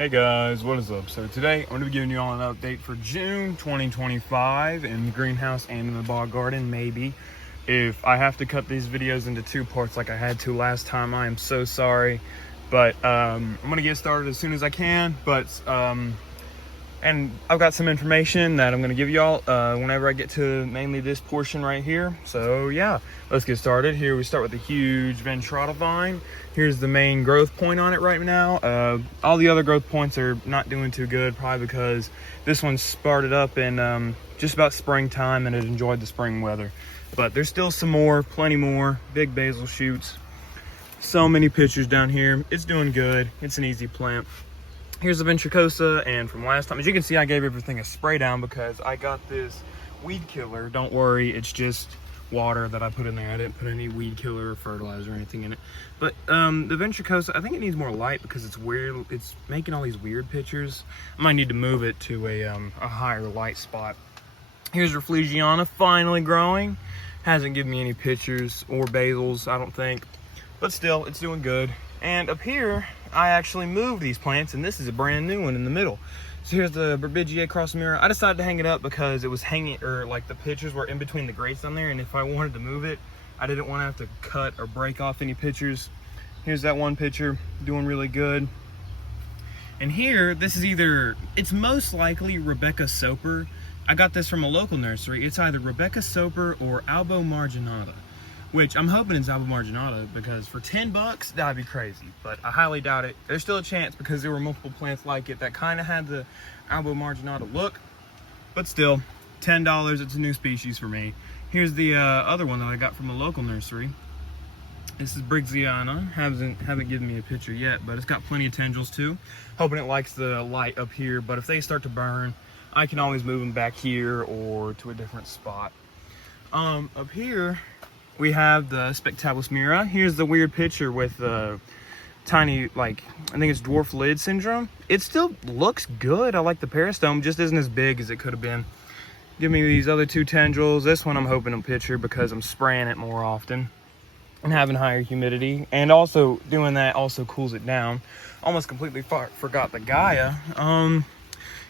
Hey guys, what is up? So today I'm going to be giving you all an update for June 2025 in the greenhouse and in the bog garden. Maybe if I have to cut these videos into two parts like I had to last time, I am so sorry. But I'm going to get started as soon as I can. And I've got some information that I'm going to give y'all whenever I get to mainly this portion right here. So yeah, let's get started. Here we start with the huge Ventrata vine. Here's the main growth point on it right now. All the other growth points are not doing too good, probably because this one started up in just about springtime and it enjoyed the spring weather. But there's still some more, plenty more big basil shoots. So many pictures down here. It's doing good. It's an easy plant. Here's the ventricosa, and from last time, as you can see, I gave everything a spray down because I got this weed killer. Don't worry, it's just water that I put in there. I didn't put any weed killer or fertilizer or anything in it. But the ventricosa, I think it needs more light because it's weird. It's making all these weird pictures. I might need to move it to a higher light spot. Here's Rafflesiana, finally growing. Hasn't given me any pictures or basils, I don't think. But still, it's doing good. And up here, I actually moved these plants, and this is a brand new one in the middle. So here's the Berbigiae crossmira. I decided to hang it up because it was hanging, or like the pictures were in between the grates on there, and if I wanted to move it, I didn't want to have to cut or break off any pictures. Here's that one picture, doing really good. And here, this is it's most likely Rebecca Soper. I got this from a local nursery. It's either Rebecca Soper or Albo Marginata, which I'm hoping is Alba Marginata, because for 10 bucks, that'd be crazy. But I highly doubt it. There's still a chance because there were multiple plants like it that kind of had the Alba Marginata look. But still, $10, it's a new species for me. Here's the other one that I got from a local nursery. This is Brixiana. Haven't given me a picture yet, but it's got plenty of tendrils too. Hoping it likes the light up here, but if they start to burn, I can always move them back here or to a different spot. Up here, we have the Spectabular Mira. Here's the weird picture with the tiny, I think it's dwarf lid syndrome. It still looks good. I like the peristome, just isn't as big as it could have been. Give me these other two tendrils. This one I'm hoping to picture because I'm spraying it more often and having higher humidity. And also doing that also cools it down. Almost completely forgot the Gaia.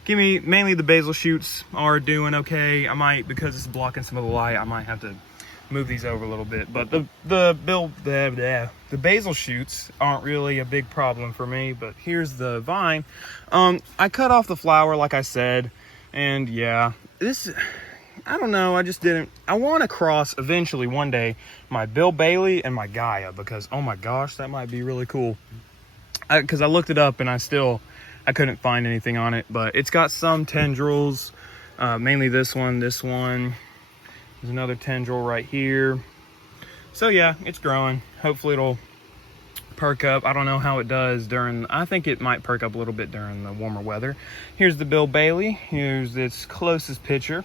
Mainly the basil shoots are doing okay. I might, because it's blocking some of the light, I might have to move these over a little bit, but the basil shoots aren't really a big problem for me. But here's the vine. I cut off the flower like I said, and yeah, I don't know, I want to cross eventually one day my Bill Bailey and my Gaia, because oh my gosh, that might be really cool. Because I looked it up and I couldn't find anything on it, but it's got some tendrils, mainly this one. There's another tendril right here. So yeah, it's growing. Hopefully it'll perk up. I don't know how it does I think it might perk up a little bit during the warmer weather. Here's the Bill Bailey. Here's its closest picture.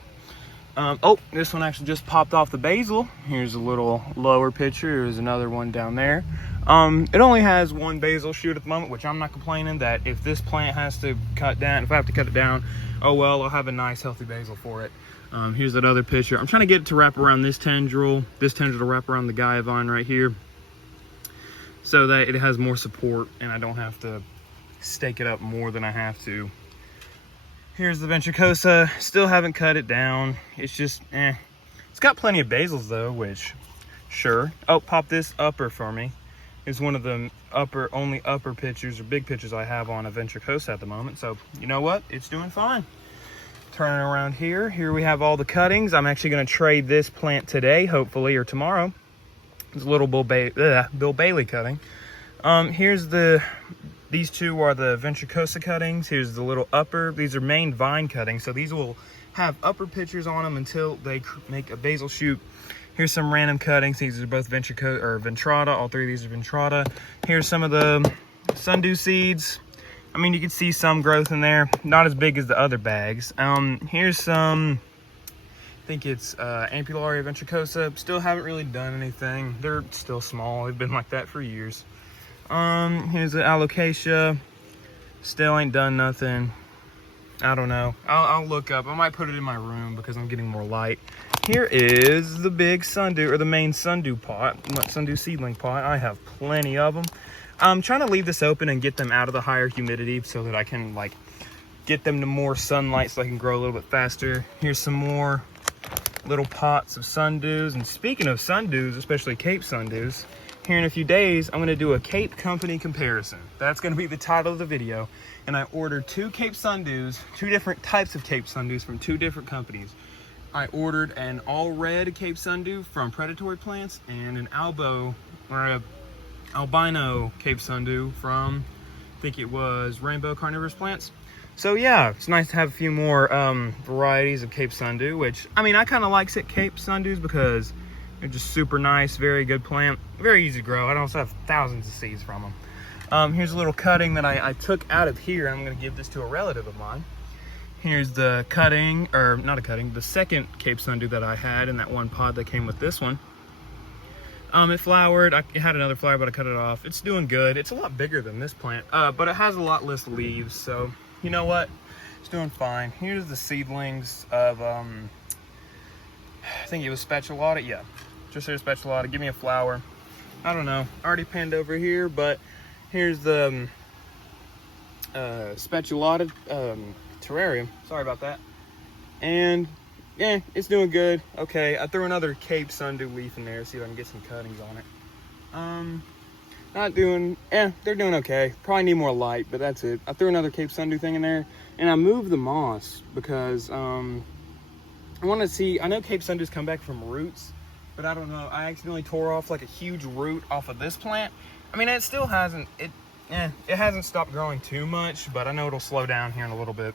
Oh, this one actually just popped off the basil. Here's a little lower picture. There's another one down there. It only has one basil shoot at the moment, which I'm not complaining that if this plant has to cut down, if I have to cut it down, oh well, I'll have a nice healthy basil for it. Here's that other picture. I'm trying to get it to wrap around this tendril to wrap around the Gaia vine right here, so that it has more support and I don't have to stake it up more than I have to. Here's the ventricosa. Still haven't cut it down. It's just, It's got plenty of basils though, which, sure. Oh, pop this upper for me. It's one of the only upper pictures or big pictures I have on a ventricosa at the moment. So, you know what? It's doing fine. Turning around here we have all the cuttings. I'm actually going to trade this plant today, hopefully, or tomorrow. It's a little Bill Bailey cutting. These two are the ventricosa cuttings. Here's the little upper. These are main vine cuttings, so these will have upper pictures on them until they make a basil shoot. Here's some random cuttings. These are both Ventrata. All three of these are Ventrata. Here's some of the sundew seeds. I mean, you can see some growth in there. Not as big as the other bags. Here's some, I think it's Ampullaria ventricosa. Still haven't really done anything. They're still small. They've been like that for years. Here's the Alocasia. Still ain't done nothing. I don't know. I'll look up. I might put it in my room because I'm getting more light. Here is the big sundew, or the main sundew pot, sundew seedling pot. I have plenty of them. I'm trying to leave this open and get them out of the higher humidity so that I can like get them to more sunlight so I can grow a little bit faster. Here's some more little pots of sundews. And speaking of sundews, especially Cape sundews, here in a few days, I'm gonna do a Cape company comparison. That's gonna be the title of the video. And I ordered 2 Cape sundews, 2 different types of Cape sundews from 2 different companies. I ordered an all red Cape sundew from Predatory Plants and an albino Cape sundew from, I think it was Rainbow Carnivorous Plants. So yeah, it's nice to have a few more varieties of Cape sundew, which, I mean, I kind of like Cape sundews because they're just super nice, very good plant, very easy to grow. I also have thousands of seeds from them. Here's a little cutting that I took out of here. I'm gonna give this to a relative of mine. Here's the cutting, or not a cutting, the second Cape sundew that I had in that one pod that came with this one. It flowered. It had another flower, but I cut it off. It's doing good. It's a lot bigger than this plant, but it has a lot less leaves, so you know what? It's doing fine. Here's the seedlings of, I think it was spatulata. Yeah, just here's spatulata. Give me a flower. I don't know. Already panned over here, but here's the spatulata terrarium. Sorry about that. And yeah, it's doing good. Okay, I threw another Cape sundew leaf in there, see if I can get some cuttings on it. Not doing, they're doing okay. Probably need more light, but that's it. I threw another Cape sundew thing in there, and I moved the moss because I want to see, I know Cape sundews come back from roots, but I don't know. I accidentally tore off like a huge root off of this plant. I mean, it still hasn't, it hasn't stopped growing too much, but I know it'll slow down here in a little bit.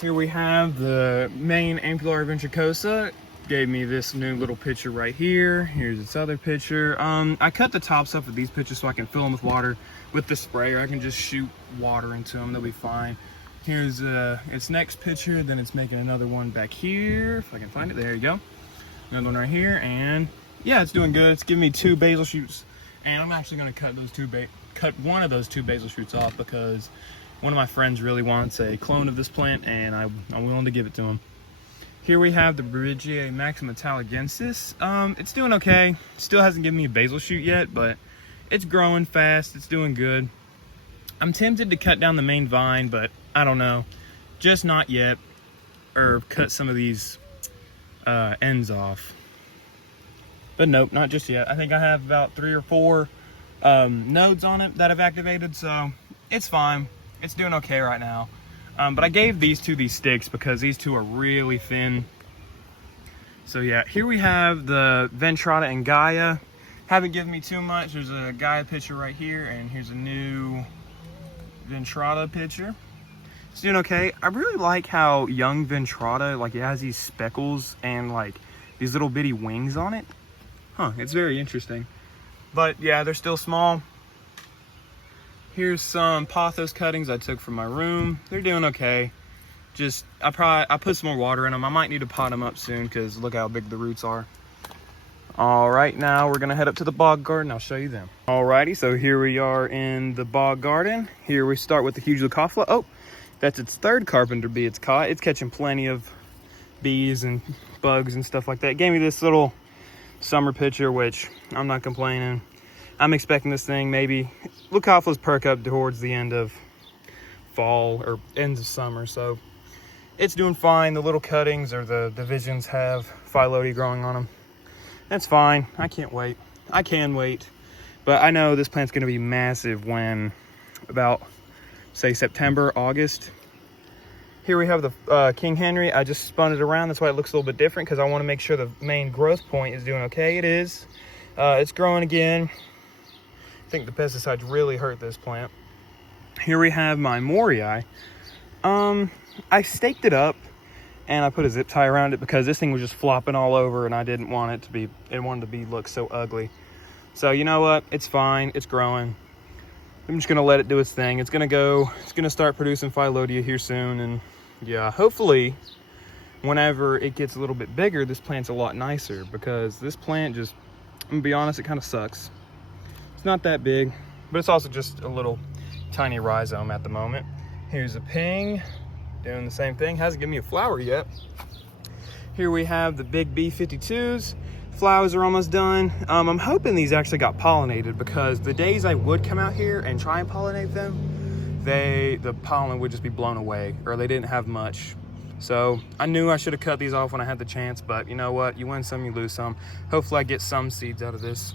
Here we have the main Ampullaria ventricosa. Gave me this new little pitcher right here. Here's its other pitcher. I cut the tops off of these pitchers so I can fill them with water with the sprayer. I can just shoot water into them, they'll be fine. Here's its next pitcher, then it's making another one back here. If I can find it, there you go. Another one right here, and yeah, it's doing good. It's giving me 2 basil shoots, and I'm actually gonna cut one of those 2 basil shoots off because one of my friends really wants a clone of this plant, and I'm willing to give it to him. Here we have the Bridgiae Maxima Taligensis. It's doing okay. Still hasn't given me a basil shoot yet, but it's growing fast. It's doing good. I'm tempted to cut down the main vine, but I don't know. Just not yet. Or cut some of these ends off. But nope, not just yet. I think I have about 3 or 4 nodes on it that I've activated, so it's fine. It's doing okay right now. But I gave these 2 these sticks because these 2 are really thin. So yeah, here we have the Ventrata and Gaia. Haven't given me too much. There's a Gaia pitcher right here, and here's a new Ventrata pitcher. It's doing okay. I really like how young Ventrata, like, it has these speckles and like these little bitty wings on it. Huh, it's very interesting. But yeah, they're still small. Here's some pothos cuttings I took from my room. They're doing okay. Just, I put some more water in them. I might need to pot them up soon because look how big the roots are. All right, now we're gonna head up to the bog garden. I'll show you them. Alrighty, so here we are in the bog garden. Here we start with the huge Leucophila. Oh, that's its 3rd carpenter bee it's caught. It's catching plenty of bees and bugs and stuff like that. It gave me this little summer pitcher, which I'm not complaining. I'm expecting this thing maybe, Leucophilas perk up towards the end of fall or ends of summer, so it's doing fine. The little cuttings or the divisions have phyllodia growing on them. That's fine. I can't wait. I can wait, but I know this plant's going to be massive when about, say, September, August. Here we have the King Henry. I just spun it around. That's why it looks a little bit different, because I want to make sure the main growth point is doing okay. It is. It's growing again. I think the pesticides really hurt this plant. Here we have my Morii. I staked it up and I put a zip tie around it because this thing was just flopping all over and I didn't want it to be, look so ugly. So you know what? It's fine. It's growing. I'm just gonna let it do its thing. It's gonna start producing phyllodia here soon, and yeah, hopefully whenever it gets a little bit bigger, this plant's a lot nicer, because this plant just, I'm gonna be honest, it kind of sucks. It's not that big, but it's also just a little tiny rhizome at the moment. Here's a ping, doing the same thing. Hasn't given me a flower yet. Here we have the big B52s. Flowers are almost done. I'm hoping these actually got pollinated, because the days I would come out here and try and pollinate them, the pollen would just be blown away, or they didn't have much. So I knew I should have cut these off when I had the chance, but you know what? You win some, you lose some. Hopefully I get some seeds out of this.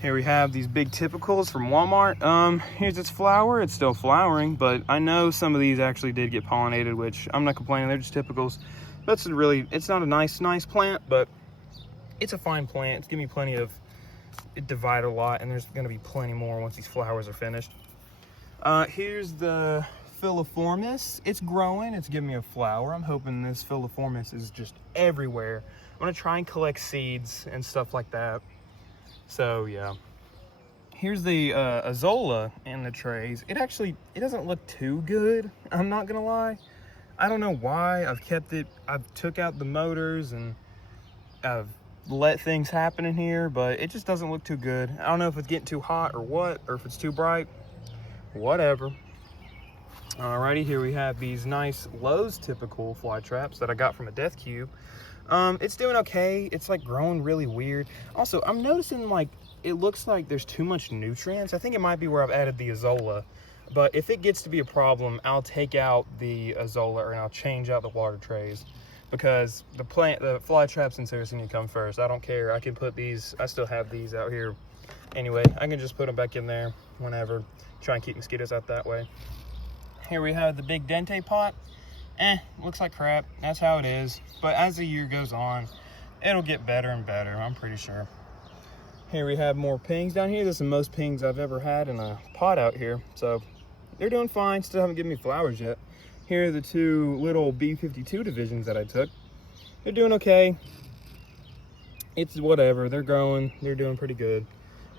Here we have these big typicals from Walmart. Here's its flower. It's still flowering, but I know some of these actually did get pollinated, which I'm not complaining. They're just typicals. That's really, it's not a nice plant, but it's a fine plant. It's giving me plenty of, it divide a lot, and there's gonna be plenty more once these flowers are finished. Here's the filiformis. It's growing, it's giving me a flower. I'm hoping this filiformis is just everywhere. I'm gonna try and collect seeds and stuff like that. So yeah. Here's the azola in the trays. It doesn't look too good, I'm not gonna lie. I don't know why. I've kept it, I've took out the motors and I've let things happen in here, but it just doesn't look too good. I don't know if it's getting too hot or what, or if it's too bright. Whatever. Alrighty, here we have these nice Lowe's typical fly traps that I got from a death cube. It's doing okay. It's like growing really weird. Also, I'm noticing like it looks like there's too much nutrients. I think it might be where I've added the azola, but if it gets to be a problem, I'll take out the azola and I'll change out the water trays, because the fly traps in Saracenia come first. I don't care. I can put these, I still have these out here anyway. I can just put them back in there whenever. Try and keep mosquitoes out that way. Here we have the big dente pot. Looks like crap. That's how it is. But as the year goes on, it'll get better and better, I'm pretty sure. Here we have more pings down here. This is the most pings I've ever had in a pot out here. So they're doing fine. Still haven't given me flowers yet. Here are the two little B52 divisions that I took. They're doing okay. It's whatever. They're growing. They're doing pretty good.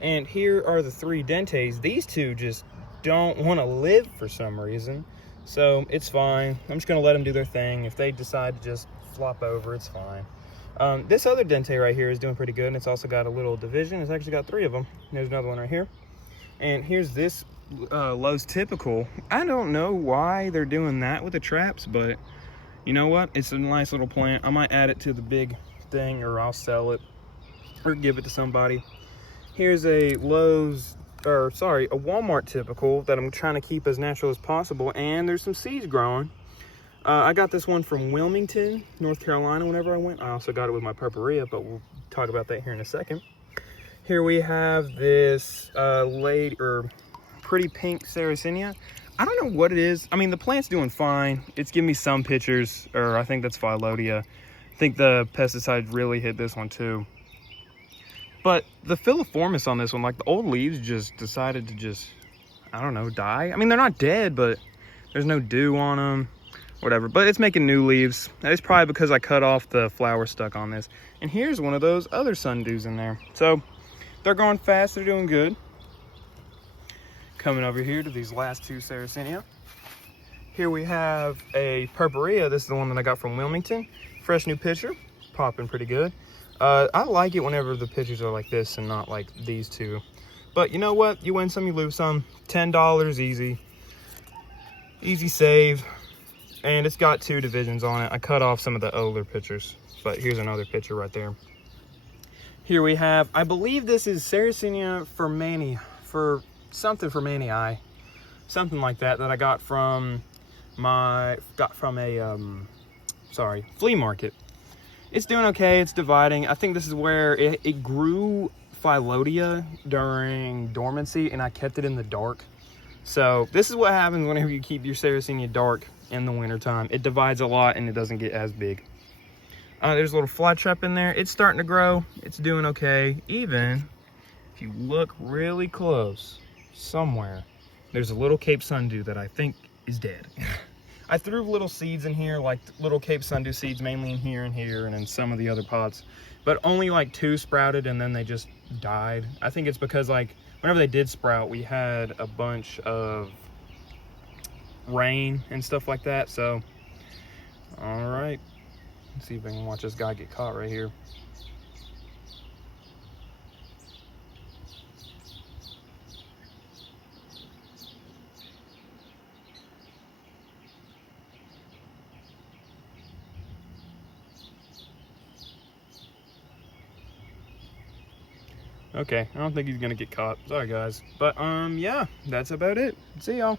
And here are the three dentes. These two just don't want to live for some reason. So it's fine. I'm just going to let them do their thing. If they decide to just flop over, it's fine. This other dente right here is doing pretty good. And it's also got a little division. It's actually got 3 of them. There's another one right here. And here's this Lowe's typical. I don't know why they're doing that with the traps, but you know what? It's a nice little plant. I might add it to the big thing, or I'll sell it or give it to somebody. Here's a Walmart typical that I'm trying to keep as natural as possible, and there's some seeds growing. I got this one from Wilmington, North Carolina whenever I went. I also got it with my purpurea, but we'll talk about that here in a second. Here we have this pretty pink Sarracenia. I don't know what it is. I mean, the plant's doing fine. It's giving me some pictures, or I think that's Phyllodia. I think the pesticide really hit this one too. But the filiformis on this one, like the old leaves just decided to I don't know, die. I mean, they're not dead, but there's no dew on them, whatever. But it's making new leaves. It's probably because I cut off the flower stuck on this. And here's one of those other sundews in there. So they're going fast, they're doing good. Coming over here to these last two Sarracenia. Here we have a purpurea. This is the one that I got from Wilmington. Fresh new pitcher, popping pretty good. I like it whenever the pictures are like this and not like these two. But you know what? You win some, you lose some. $10 easy. Easy save. And it's got 2 divisions on it. I cut off some of the older pictures, but here's another picture right there. Here we have, I believe this is Sarracenia Fermanii, something like that I got from a flea market. It's doing okay. It's dividing. I think this is where it grew Phyllodia during dormancy, and I kept it in the dark. So this is what happens whenever you keep your Sarracenia dark in the wintertime. It divides a lot and it doesn't get as big. There's a little fly trap in there. It's starting to grow. It's doing okay. Even if you look really close, somewhere there's a little Cape Sundew that I think is dead. I threw little seeds in here, like little Cape Sundew seeds, mainly in here and here and in some of the other pots, but only like 2 sprouted and then they just died. I think it's because like whenever they did sprout, we had a bunch of rain and stuff like that. So all right, let's see if I can watch this guy get caught right here. Okay, I don't think he's gonna get caught. Sorry, guys. But, yeah, that's about it. See y'all.